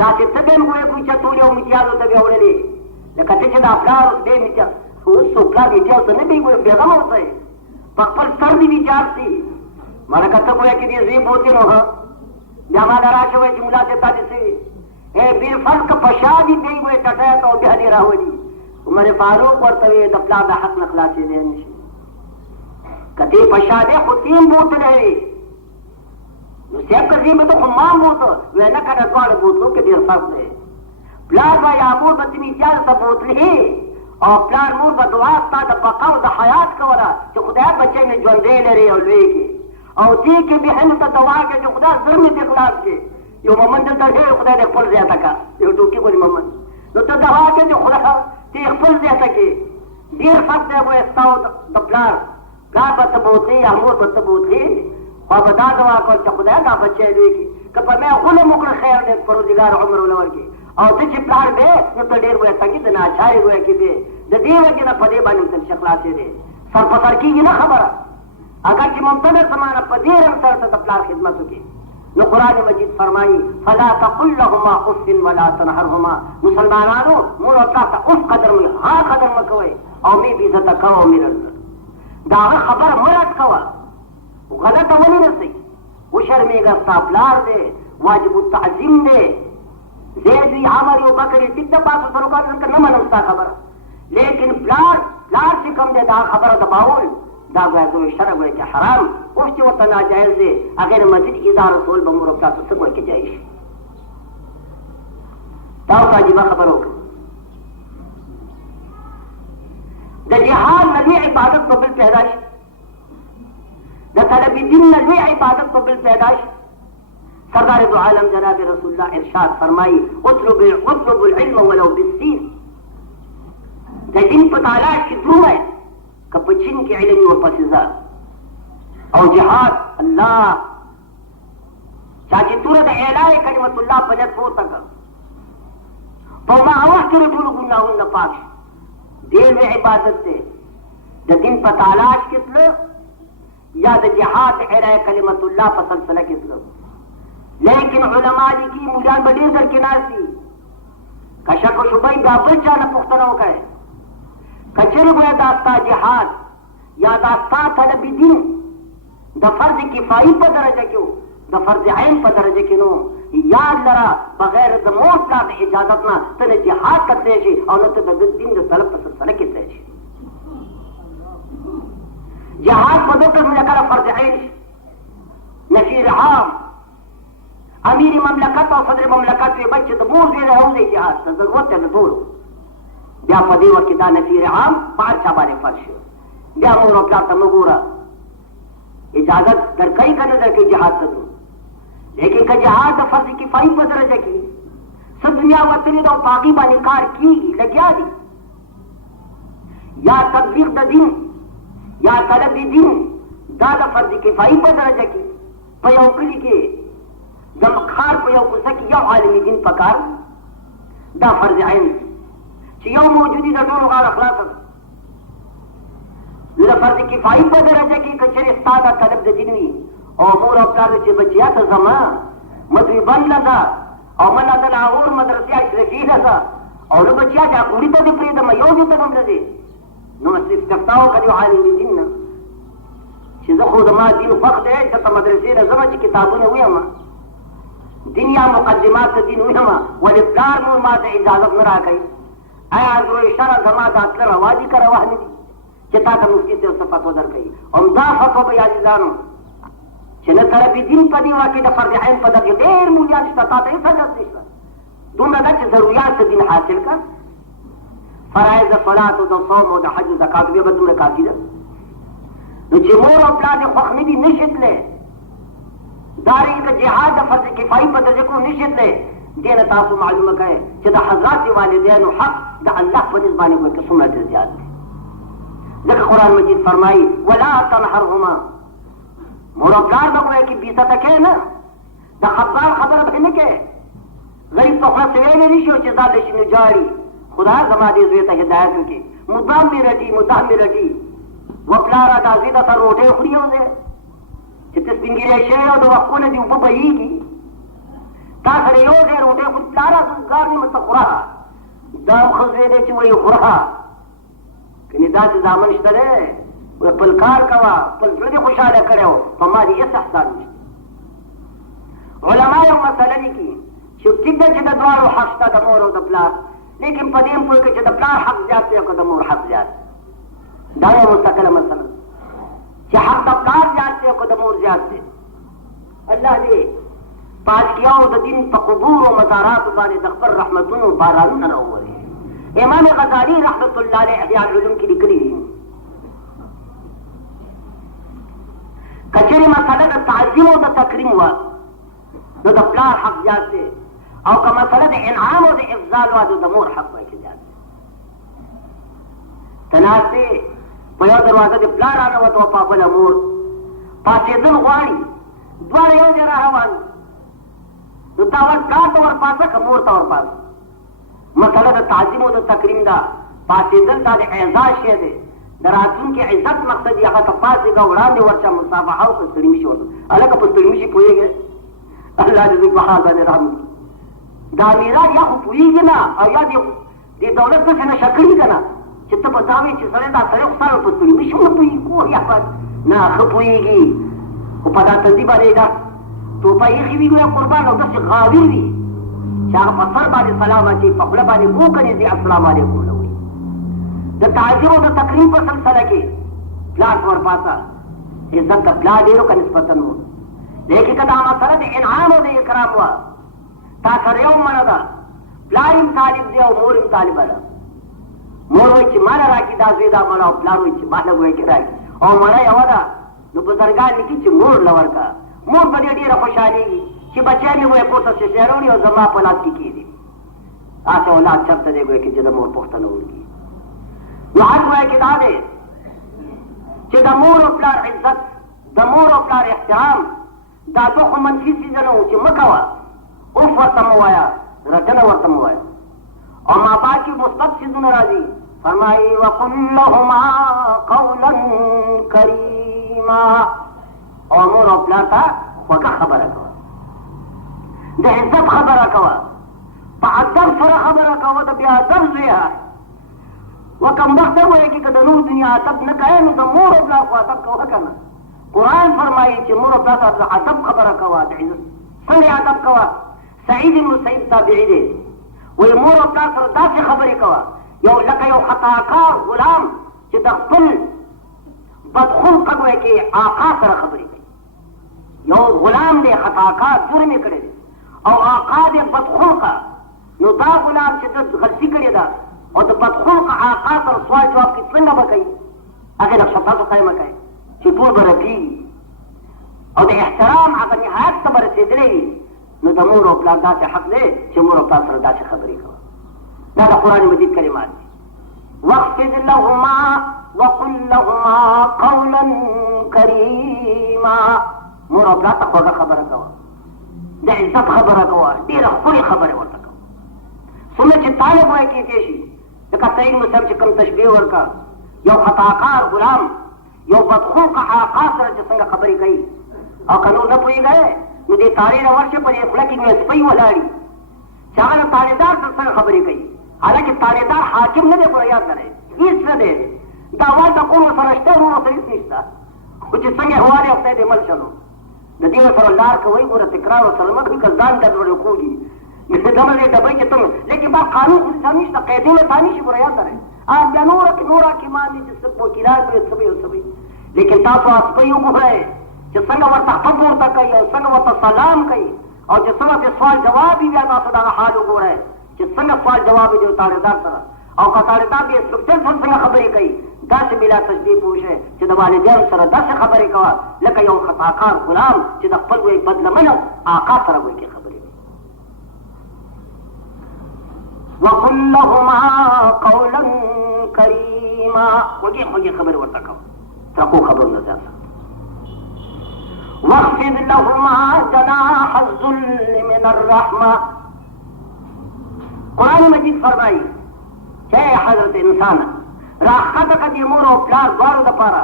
دا چې ته به موږ کوی چې ټول یو امتیازو ته وړلې لکه چې دا پلار اوس دې امتیاز اوس څو پلار امتیاز ته نه دی ګویا بیغم اوسه په خپل سر دې امتیاز دي مړه کته ګویا کې دې زی بوتي نو بیا ما راشه وای چې مولا ته تاسو سي اے بیر فرق پشادي دی ګویا ټټه ته بیا دې راوړي عمر فاروق ورته د پلار د حق نه خلاصې دي نشي کته پشاده خو تیم بوتل هي نو څنګه کړي به ته ما بوتو ونه کړه ډول بوتو کې ډیر فرق دی پلار با یامور به تمی اجازه ته بوتلې او پلار مور به دعا ستاسو د بقا او د حیات کوله چې خدای بچی مې ژوندې لري او لوی کې او دې کې به هم ته دعا کې چې خدای زړه مې اخلاص کې یو مومن دلته دی خدای دې خپل زیاته کا یو ټوکی کوي مومن نو ته دعا کې چې خدای دې خپل زیاته کې ډیر فرق دی وې ستاسو د پلار به ته بوتلې یا مور به ته بوتلې خو به دا دعا کول چې خدای دا بچی لوی کې که په مې غلم وکړه خیر دې پروردګار عمر ولور کې او ته چې پلار به نو ته ډېر وایې څنګه د ناچاري وایې کې دی د دې وجې نه په دې باندې تل خلاصې دی سر په سر کېږي نه خبره اگر چې ممتنع زمانه په دې رنګ سره ته د پلار خدمت وکړي نو قرآن مجید فرمایي فلا تقل لهما اف ولا تنهرهما مسلمانانو مور او پلار ته اف قدر مې ها قدر مه کوئ او مې بې عزته کوه او مې د هغه خبره مه رد کوه غلطه ولې رسئ وشرمېږه ستا پلار دی واجب التعظیم دی زید وی عمر یو بکر ټیک د پاسو سره کار نه منم ستا خبره لیکن پلار چې کوم دی دا خبره دباول دا ګویا شرع ګویا چې حرام اوس چې ورته ناجایز دی هغې نه مزید اظهار رسول به مور او پلار ته څه ګویا کې جایز شي دا ورته عجیبه خبره وکړه د جهاد نه لوی عبادت په بل پیدا شي د طلب دین نه لوی عبادت په بل پیدا شي سردار دو عالم جناب رسول الله ارشاد فرمائی اطلب العلم ولو بالسین د دین په تلاش کې دروه که په چین کې علم و پسیزه او جهاد الله چا چې توره د اعلای کلمت الله په نیت پورته کړ په هماغه وخت کې ټول ګناهونه پاک شي ډېر لوی عبادت دی د دین په تلاش کې تلو یا د جهاد اعلای کلمت الله په سلسله کې تلو لیکن علماء لیکي مولان به ډېر در کې ناست دي که شک و شبهه بیا بل چا نه پوښتنه وکړئ که چېرې ګویا دا ستا جهاد یا دا ستا طلب دین د فرض کفایي په درجه کې و د فرض عین په درجه کې نو یاد لره بغیر د مور پلار د اجازت نه ته نه جهاد ته تللی شي او نه ته د دین د طلب په سلسله کې تللی شي جهاد په دوه قسم کله فرض عین شي نفیر عام امیر مملکت او صدر مملکت وي بچ د مور زوی راوځي جهاد ته ضرورت دی د ټولو بیا په دې وخت کې دا نفیر عام په هر چا باندې فرض شو بیا مور او پلار ته مه ګوره اجازت درکوي که نه درکوي جهاد ته ځو لیکن که جهاد د فرض کفایي په درجه کې څه دنیا وتلې ده او په هغې باندې کار کېږي لګیا دي یا تبلیغ د دین یا طلب د دین دا د فرض کفایي په درجه کې په یو کلي کې د ښار په یو کوڅه کې یو عالم دین پکار دا فرض عین چې یو موجودي د ټولو غاړه خلاصه ده نو د فرض کفایي په درجه کې که چېرې ستا دا طلب د دین وي او مور او پلار چې بچیا ته ځمه مطربن نه ده او منه د لاهور مدرسې اشرفي نه ده او نه بچیا دا کوړي ته دې پرېږدم یو دې ته هم نه دی نو استفتا وکړي عالم دین نه چې زه خو زما دین خوښ دی که ته مدرسې نه ځمه چې کتابونه ویمه دین یا مقدمات د دین ویمه ولې پلار مور ما ته اجازت نه راکوي آیا زوی شرع زما دا تله روا دي که روا نه دي چې تا ته مفتي صاحب څه فتوا درکوي همدا فتوا به عزیزانو چې نه طرف دین په دې واقع د فرض عین په دغې ډېر مولیان شته تا ته هېڅ حاجت نشته دومره ده چې ضروریات د دین حاصل کړه فرایض د صلات او د صوم او د حج او زکات بیا به دومره کافي ده نو چې مور او پلار دې خوښ نه دي نشي تللی دارنګه د جهاد د فرض کفایي په درجه کې نشي تللی دې نه تاسو معلومه کړئ چې د حضرات والدینو حق د الله په نسبت باندې ګویا که څومره ډېر زیات دی ځکه قرآن مجید فرمایي ولا تنهرهما مور او پلار به ګویا کې بې عزته کوې نه د خبار خبره به نه کوې غریب په خوله څه ویلی نه شي چې ځان له شي نو جاړي خدای زما دې زوی ته هدایت وکړي مدام مې رټي و پلاره دا زوی درته روټۍ خوري یو ځای چې ته سپین ږیری شوی او د وختونه دې اوبه بهېږي تا سره یو ځای روټۍ خو پلاره ګار نیمه ته خوره دا ښځې دی چې وایي خوره کنې داسې زامن شته دی خپل کار کوه خپل زړه دې خوشحاله کړی و په ما دې هېڅ احسان نشته علما یو مسله لیکي چې ټیک ده چې د دواړو حق شته د مور او د پلار لیکن په دې هم پوه کړه چې د پلار حق زیات دی او که د مور حق زیات دا یو مستقله مسله چې حق د پلار زیات دی او که د مور زیات دی الله دې پاکیاو د دین په قبور او مزاراتو باندې د خپل رحمتونو بارانونه راووري امام غزالی رحمت الله علیه احیاء العلوم کې لیکلي دي کچېرې مسله د تعظیم او د تکریم وه نو د پلار حق زیات دی او که مسله د انعام او د افضال وه نو د مور حق به کې زیات دی ته ناست دی په یو دروازه د پلار رانوت وه په بله مور پاڅېدل غواړي دواړه یو ځای را روان نو تا ور پلار ته ورپاسه که مور ته ورپاسه مسله د تعظیم او د تکریم ده پاڅېدل دا د اعزاز شی دی د راتلونکي عزت مقصد یې هغه ته پاڅېږه وړاندې ورشه مصافحه وکړه ستړي مشي ورته هلکه په ستړي مشي پوهېږې الله دې زموږ په حال باندې رحم وکړي دا میرات یا خو پوهېږي نه او یا دې دولت داسې نشه کړي که نه چې ته به دا وایې چې سړی دا سړی خو ستا په ستړي مشي ونه پوهېږي کور یا نه ښه پوهېږي خو په دا تندي باندې دا ټوپه ایښې وي ګویا قربان او داسې غاوي وي چې هغه په سر باندې سلام اچوي په خوله باندې وکنې ځي السلام علیکم نه وایي د تعظیم او د تکریم په سلسله کې پلار ته ورپاسه عزت د پلار ډېرو که نسبتا و لیکن که دا مسله د انعام او د اکرام وه تا سره یو منه ده پلار هم طالب دی او مور هم طالبه ده مور وایي چې ماله راکړي دا زوی دا مړه او پلار وایي چې ماله ګویا کې راکړي او مړه یوه ده نو بزرګان لیکي چې مور له ورکړه مور په دې ډېره خوشحالېږي چې بچی مې ګویا کور ته شیشې راوړي او زما په لاس کې کېږي هسې اولاد چېرته دی ګویا کې چې د مور پوښتنه وکړي نو حق ګویا کې دا دی چې د مور او پلار عزت د مور او پلار احترام دا دوه خو منفي څیزونه وو چې مه کوه اوف ورته مه وایه رټنه ورته مه وایه او مابعد کې مثبت څیزونه راځي فرمایي وقل لهما قولا کریما او مور او پلار ته خوږه خبره کوه د عزت خبره کوه په ادب سره خبره کوه د بې ادب زویه وکمبخته وایي کې که د نور دنیا ادب نه کوې نو د مور او پلار خو ادب کوه که نه قرآن فرمایي چې مور او پلار ته د ادب خبره کوه د عزت څنګه ادب کوه سعید المسیب تابعي دی وایي مور او پلار سره داسې خبرې کوه یو لکه یو خطاکار غلام چې د خپل بدخلقه ګویا کې آقا سره خبرې کوي یو غلام دی خطاکار جرم یې کړی دی او آقا دی بدخلقه نو دا غلام چې ده غلطي کړې ده او د بدخلقه آقا سره سوال جواب کې څنګه به کوي هغې نقشه تاسو قایمه کوي چې ټول به رپېږي او د احترام هغه نهایت ته به رسېدلی وي نو د مور او پلار داسې حق دی چې مور او پلار سره داسې خبرې کوه دا د قرآن مجید کلمات دي واخفض لهما وقل لهما قولا کریما مور او پلار ته خوږه خبره کوه د عزت خبره کوه ډېره ښکلې خبرې ورته کوه څومره چې طالب وایي کېدی شي لکه سعید مسلم چې کوم تشبیه ورکړه یو خطاکار غلام یو بدخلقه آقا سره چې څنګه خبرې کوي او که نور نه پوهېږی نو دې تارې نه ورشي په دې خوله کې نو سپی ولاړي چې هغه د تانېدار سره څنګه خبرې کوي حالانکې تانېدار حاکم نه دی ګوره یاد لرئ هېڅ نه دی دا وال د قول ورسره شته ورور ورسره هېڅ نشته خو چې څنګه هوارې او خدای دې مل شلو د دې ورسره لار کوئ ګوره تکرار ورسره مه کوي که ځان درد ورکوږي دغه دې ډبۍ کې تم لیکن با قانون خو ځان نشته قاعدې له تا نشي ګوره یاد لرئ بیا نور حاکمان دي چې څه وکیلان وي څه وي او څه وي لیکن تاسو اسپۍ وګورئ چې څنګه ورته خط پورته کوي او څنګه ورته سلام کوي او چې څنګه پرې سوال جواب وي بیا تاسو دغه حال وګورئ چې څنګه سوال جواب وي د تاړېدار سره او که تاړېدار د انسپکټر سره څنګه خبرې کوي داسې بلا تشبیه پوه شئ چې د والدینو سره داسې خبرې کوه لکه یو خطاکار غلام چې د خپل وی بدلمنو آقا سره وایي کې خبرې کوي وقل لهما قولا کریما خوږې خوږې خبرې ورته کوه ترخو خبرونه ځان سره واخفض لهما جناح الذل من الرحمه قرآن مجید فرمایي چې حضرت انسان راښکته کړه د مور او پلار دواړو دپاره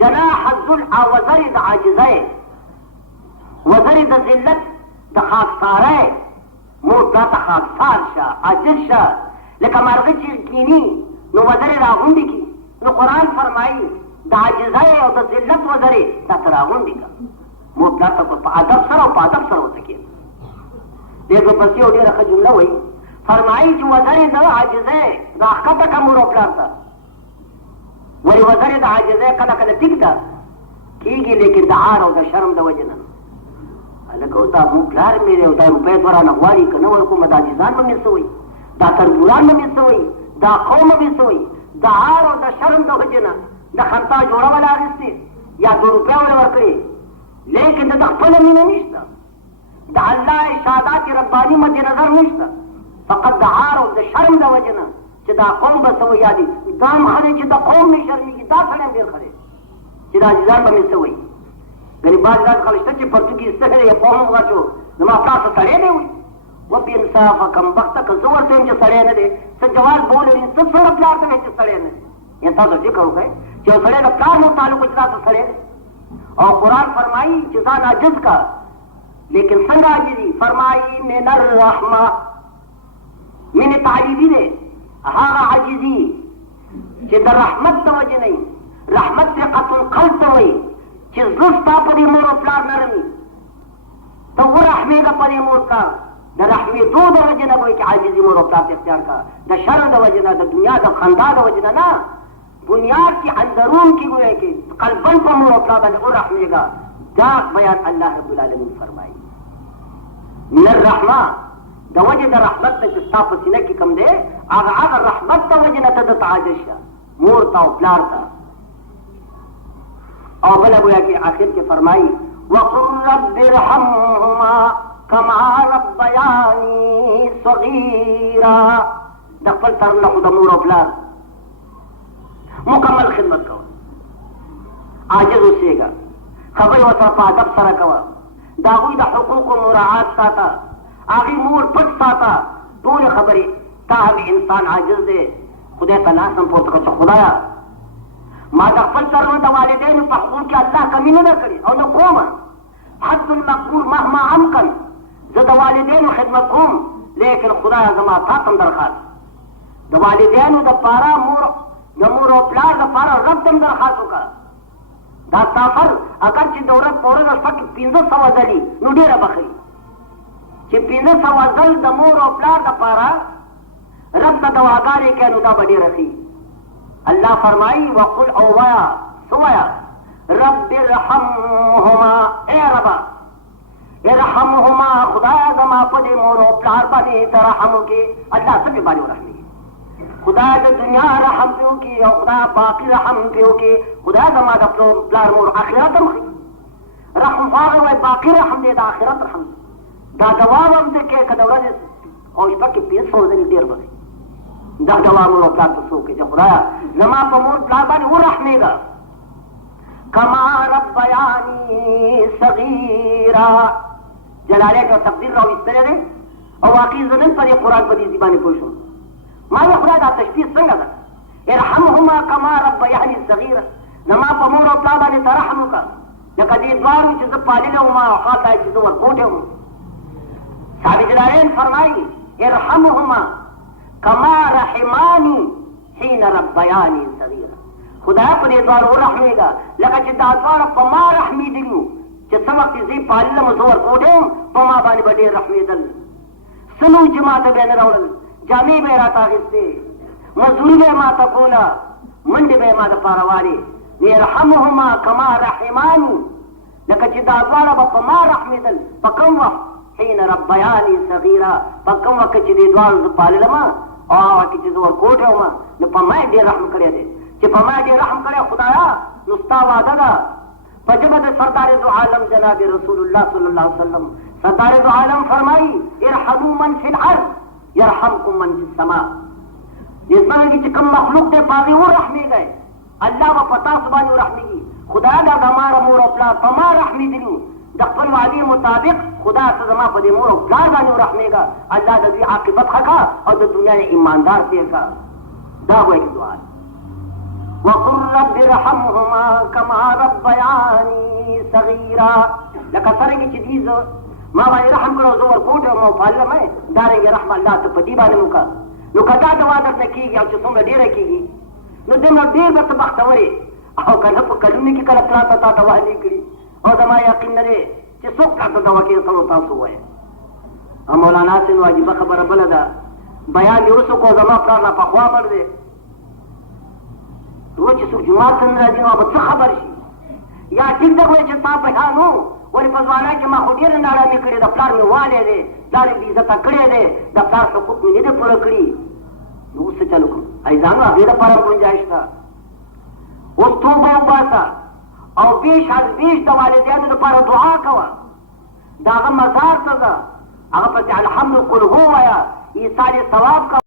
جناح الذل او وزرې د عاجزۍ وزرې د ذلت د خاکسارۍ مور پلار ته خاکسار شه، عاجز شه. لکه مرغه چې کیني نو وزرې راغونډې کړي، نو قرآن فرمایي د عاجزۍ او د ذلت وزرې دا ته راغونډې کړه. مور پلار ته په ادب سره او په ادب سره ورته کښېنه. دې پسې یو ډېره ښه جمله وایي، فرمایي چې وزرې د عاجزۍ راښکته کړه مور او پلار ته. ولې وزرې د عاجزۍ کله کله ټیک ده کېږي، لیکن د عار او د شرم د وجې نه. هلکه اوس دا مو پلار مې دی او دا روپۍ دوه رانه غواړي که نه ورکوم، دا عاجزان به مې څه وایي، دا تربوران به مې څه وایي، دا قوم به مې څه وایي. د عار او د شرم د وجې نه د خنتا جوړه وله اخېستې یا 2 روپۍ وله ورکړې، لیکن د خپله مینه نشته، د الله ارشادات رباني مد نظر نشته، فقط د عار او د شرم د وجې نه چې دا قوم به څه وایي. یا دي دا هم ښه دی چې د قوم مې شرمېږي، دا سړی هم ډېر ښه دی چې د عاجزان به مې څه وایي. ګنې بعض داسې خلک شته چې پرتو کې ایسته دی، قوم هم غچ و زما پلار څه سړی دی وایي. و بې انصافه کمبخته که زه ورته یم چې سړی نه دی، څه جواز به ولري، څه څومره پلار ته وایي چې سړی نه دی. یا تاسو فکر وکړئ چې یو سړی د پلار نه تعلق وي چې دا څه سړی دی. او قرآن فرمایي چې ځان عاجز کا، لیکن څنګه عاجزي؟ فرمایي من الرحمه، مینې تعلیبي دی، هغه عاجزي چې د رحمت د وجې نه وي. رحمت ثقة القلب ته وایي چې زړه ستا په دې مور او پلار نرم وي، ته ورحمېږه په دې مور پلار. د رحمېدو د وجې نه به وایي چې عاجزي مور او پلار ته اختیار کړه، د شرم د وجې نه، د دنیا د خندا د وجې نه نه، بنیاد کې اندرون کې ګویا کې قلبن په مور او پلار باندې ورحمېږه. دا بیان الله رب العالمین فرمایي. من الرحمه د وجې د رحمت نه چې ستا په سینه کې کوم دی، هغه رحمت د وجې نه ته دته عاجز شه مور ته او پلار ته. او بله گویا کې آخر کې فرمایي وقل رب ارحمهما کما ربیانی صغیرا. د خپل طرف نه خو د مور او پلار مکمل خدمت کوه، عاجز اوسېږه، خبرې ورسره په ادب سره کوه، د هغوی د حقوقو مراعات ساته، هغې مور پټ ساته، ټولې خبرې. تا هم انسان عاجز دی، خدای ته لاس هم پورته کړه چې خدایه ما د خپل طرف نه د والدینو په حقوق کې الله کمي نه ده کړې او نه کومه، حد المقبول مهما امکن زه د والدینو خدمت کوم، لیکن خدایه زما تا ته هم درخواست د والدینو دپاره د مور او پلار دپاره رب ته هم درخواست وکړه. دا ستا فرض اگر چې د ورځ په ورځ شپه کې 500 ځلې نو ډېره بخي چې 500 ځل د مور او پلار دپاره رب ته دعاګانې کوي نو دا به ډېره ښي. الله فرمایي وقل او ویا سویا رب ارحمهما، اے ربا ارحمهما، خدایا زما په دې مور او پلار باندې ته رحم وکړې. الله څه پې باندې ورحمېږي؟ خدای د دنیا رحم پې وکړي او خدای باقي رحم پې وکړي. خدای زما د پلار مور آخرت هم ښي. رحم خو هغه وایي باقي رحم دی، د آخرت رحم دی. دا دوام هم دی کې که د ورځې او شپه کې 500 ځلې ډېر به دا دوا مور او پلار ته څه وکړي چې خدایه زما په مور پلار باندې ورحمېږه. کما ربیاني صغیرا، جلالت او تقدیر راویستلی دی او واقعي زه نن په دې قرآن په دې باندې پوه شوم. ما وی خدای دا تشبیه څنګه ده؟ ارحمهما کما ربیاني صغیرا، زما په مور او پلار باندې ته رحم وکړه لکه دې دواړو چې زه پاللی وم او خاصه چې زه ورکوټی وم. صاحب جلالین فرمایي ارحمهما کما رحمانی حین ربیانی صغیرا، خدای په دې دواړو ورحمېږه لکه چې دا دواړه په ما رحمېدلي وو چې څه وخت زه یې پاللم زه ورکوټی وم، په ما باندې به ډېر رحمېدل. څه نو چې ما ته به یې نه راوړل، جامې به یې راته اخېستې، مزدوري به یې ما ته کوله، منډې به یې ما دپاره والې. ارحمهما کما رحمانی، لکه چې دا دواړه به په ما رحمېدل. په کوم وخت؟ حین ربیاني صغیرا، په کوم وخت چې دې دواړو زه پاللم او هغه وخت چې زه ورکوټی وم نو په ما یې ډېر رحم کړی دی. چې په ما یې ډېر رحم کړی خدایه نو ستا وعده ده په ژبه د سردار دو عالم جناب رسول الله صلی الله علیه وسلم. سردار دو عالم فرمایي ارحموا من فی الارض یرحمکم من فی السماء. دې ځمکه کې چې کوم مخلوق دی په هغې ورحمېږئ، الله به په تاسو باندې ورحمېږي. خدایه دا زما مور او پلار په ما رحمېدلي وو، د خپل وعدې مطابق خدا ته زما په دې مور او پلار باندې ورحمېږه. الله د دوی عاقبت ښه کړه او د دنیا یې ایماندار تېر کړه. دا وایي دعا وقل رب ارحمهما کما ربیاني صغیرا، لکه څرنګه چې دې زه ما باندې رحم کړو زور کوټه مو پاله مې دارنګ رحم الله ته پدی باندې وکا نو کدا د وادر نه کیږي او چې څنګه ډیره کیږي نو دنه ډیر به بختوري او کنه په کلونه کې کله پلا ته دوا نه کړی او زما یقین نه دی چې څوک تاسو دوا کې تاسو وایي مولانا سین واجب خبره بل ده بیان دی اوس کو زما پلار نه په خوا بل دی نو چې څوک جمعه څنګه راځي نو به څه خبر شي یا ټیک ده وایي چې تاسو بیانو ولې په ځوانه کې ما خو ډېر نارامي کړې د پلار مې والې دی پلار مې عزت کړی دی د پلار حقوق مې نه پوره کړي نو اوس څه چلو کوم ایزانو هغې لپاره ګنجایش شته اوس توبه وباسه او بیش از بیش د والدینو لپاره دعا کوه د هغه مزار ته ځه هغه پسې الحمد قل هو وایه ایصال ثواب کوه